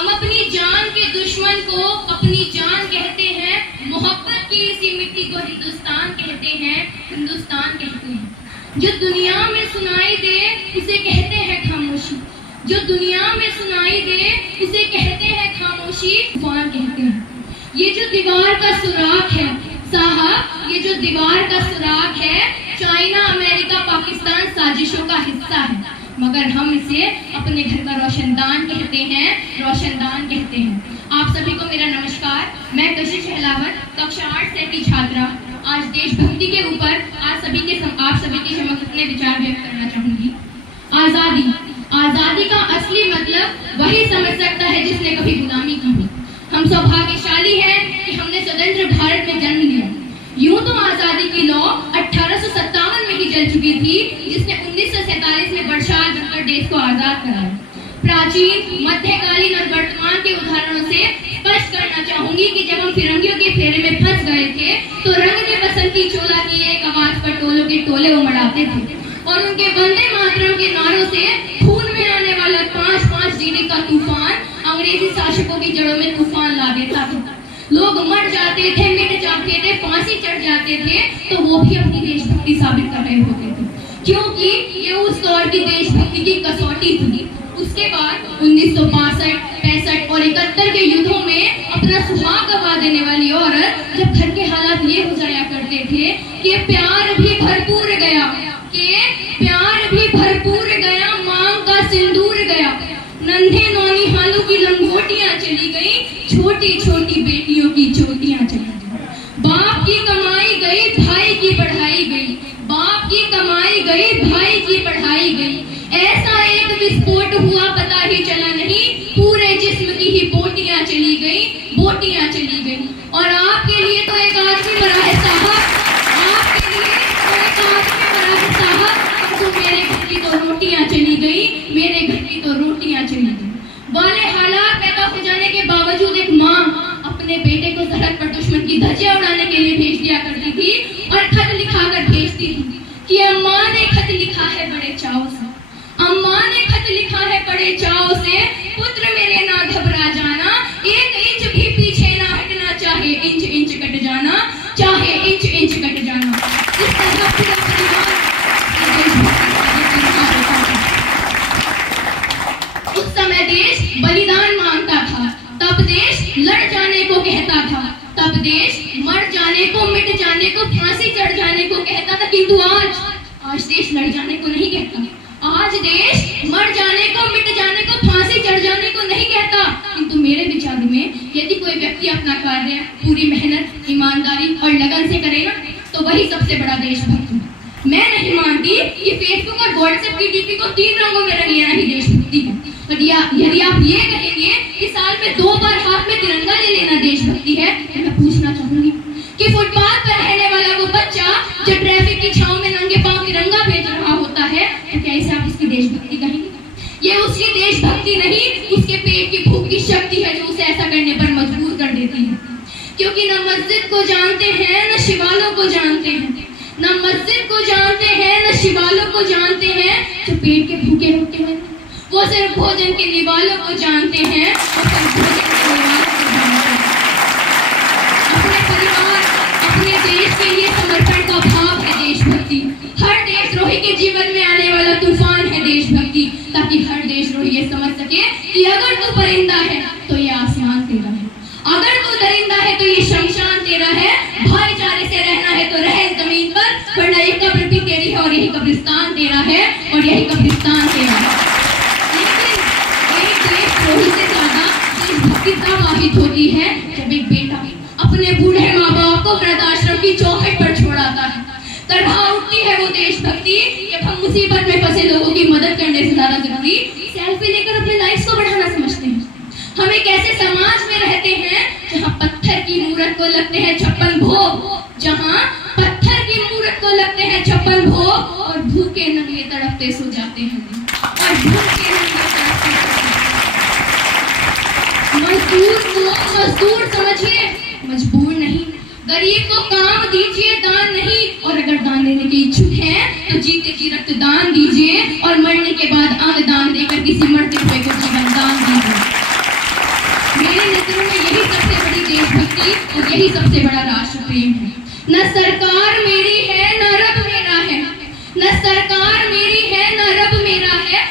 हम अपनी जान के दुश्मन को अपनी जान कहते हैं, मोहब्बत की इसी मिट्टी को हिंदुस्तान कहते हैं, हिंदुस्तान कहते हैं। जो दुनिया में सुनाई दे उसे कहते हैं खामोशी, जो दुनिया में सुनाई दे उसे कहते हैं खामोशी, तूफान कहते हैं। ये जो दीवार का सुराख है साहब, ये जो दीवार का सुराख है, चाइना अमेरिका पाकिस्तान साजिशों का हिस्सा है, मगर हम इसे अपने घर का रोशनदान कहते हैं, रोशनदान कहते हैं। आप सभी को मेरा नमस्कार। मैं कशिश अहलावत, कक्षा 8 से की छात्रा, आज देशभक्ति के ऊपर आप सभी के समक्ष अपने विचार व्यक्त करना चाहूंगी। आजादी, आजादी का असली मतलब वही समझ सकता है जिसने कभी गुलामी की हो। हम सौभाग्यशाली हैं कि हमने स्वतंत्र भारत में जन्म लिया। यूं तो आजादी की लौ 1857 में ही जल चुकी थी, जिसने 1947 में बरसात बनकर देश को आजाद कराया। प्राचीन, मध्यकालीन और वर्तमान के उदाहरणों से स्पष्ट करना चाहूंगी कि जब हम फिरंगियों के फेरे में फंस गए थे तो रंग ने बसंती चोला की एक आवाज पर टोलों के टोले उमड़ाते थे और उनके वंदे मातरम के नारों से खून में आने वाला 5-5 डिग्री का तूफान अंग्रेजी शासकों की जड़ों में तूफान ला देता था। लोग मर जाते थे, मिट जाते थे, फांसी चढ़ जाते थे, तो वो भी अपनी देशभक्ति साबित कर रहे होते थे, क्योंकि ये उस दौर की देशभक्ति की कसौटी थी। उसके बाद 1962, 65 और 71 के युद्धों में अपना सुहाग गवा देने वाली औरत, जब घर के हालात ये हो जाया करते थे कि प्यार भी भरपूर गया, मांग का सिंदूर गया, नन्हे नौनिहालों की लंगोटियां चली गई, छोटी छोटी बेटियों की चोटियां चली गई। बाप की कमाई गई, भाई की पढ़ाई गई, बाप की कमाई गई, भाई की पढ़ाई गई। ऐसा एक विस्फोट हुआ पता ही चला नहीं, पूरे जिस्म की ही बोटियां चली गई, बोटियां चली गई। और आपके लिए तो एक आदमी मरा है साहब, आपके लिए तो एक आदमी मरा है साहब, तो मेरे घर की तो रोटियां चली गई, मेरे घर की तो रोटियां चली गई। वाले हालात पैदा हो जाने के बावजूद एक माँ अपने बेटे को सरहद पर दुश्मन की धज्जियां उड़ाने के लिए भेज दिया करती थी और खत लिखाकर भेजती थी कि अम्मा ने खत लिखा है बड़े चाव से, अम्मा ने खत लिखा है बड़े चाव से, पुत्र मेरे ना घबरा जाना, एक इंच भी पीछे ना हटना, चाहे इंच इंच कट जाना, चाहे इंच इंच कट जाना। इस तरह पूरा परिवार उस समय देश बलिदान मांगता था, तब देश लड़ जाने को कहता था, तब देश मर जाने को, मिट जाने को, फांसी चढ़ जाने को कहता था। किंतु आज देश लड़ जाने को नहीं कहता, आज देश मर जाने को, मिट जाने को, फांसी चढ़ जाने को नहीं कहता। किंतु मेरे विचार में यदि कोई व्यक्ति अपना कार्य पूरी मेहनत, ईमानदारी और लगन से करे ना, तो वही सबसे बड़ा देशभक्त है। मैं नहीं मानती कि फेसबुक और व्हाट्सएप की डीपी को 3 रंगों में रंग लेना ही देशभक्ति है। यदि आप ये कहेंगे कि साल में 2 बार हाथ में तिरंगा ले लेना देशभक्ति है, तो मैं पूछना चाहूंगी कि फुटपाथ पर रहने वाला वो बच्चा जो ट्रैफिक की छांव में नंगे पांव तिरंगा बेच रहा होता है, तो क्या इसे आप इसकी देशभक्ति कहेंगे? ये उसकी देशभक्ति नहीं, उसके पेट की भूख की शक्ति है जो उसे ऐसा करने पर मजबूर कर देती है। क्योंकि न मस्जिद को जानते हैं, न शिवालों को जानते हैं, न मस्जिद को जानते हैं, न शिवालों को जानते हैं, जो पेट के भूखे होते हैं वो सिर्फ भोजन के निवालों को जानते हैं, और सिर्फ भोजन के निवालों को जानते हैं। अपने परिवार, अपने देश के लिए समर्पण का भाव है देशभक्ति। हर देशद्रोही के जीवन में आने वाला तूफान है देशभक्ति, ताकि हर देशद्रोही ये समझ सके कि अगर तू परिंदा है तो ये आसमान तेरा है, अगर तू दरिंदा है तो ये शमशान तेरा है, भाईचारे से रहना है तो रह जमीन पर, वरना ये कब्र भी तेरी है और यही कब्रिस्तान तेरा है, और यही कब्रिस्तान तेरा है। से ज्यादा देशभक्ति तब आहित होती है जब एक बेटा अपने बूढ़े माँ बाप को वृद्धाश्रम की चौखट पर छोड़ाता है। तरह उठती है वो देशभक्ति जब हम मुसीबत में फंसे लोगों की मदद करने से ज्यादा जरूरी सेल्फी लेकर अपने लाइफ को बढ़ाना समझते हैं। हम एक ऐसे समाज में रहते हैं जहाँ पत्थर की मूरत को लगते हैं 56 भोग, जहाँ पत्थर की मूरत को लगते हैं 56 भोग, और भूखे नंगे तड़पते सो जाते हैं, और भूखे नंगे तड़पते मजदूर समझिए, मजबूर नहीं। गरीब को काम दीजिए, दान नहीं, और अगर दान देने के इच्छुक हैं तो जीते जी रक्तदान दीजिए, और मरने के बाद अंग दान देकर किसी मरते हुए को जीवन दान दीजिए। बेटी, और यही सबसे बड़ा राष्ट्र प्रेम है। न सरकार मेरी है न रब मेरा है, न सरकार मेरी है न रब मेरा है,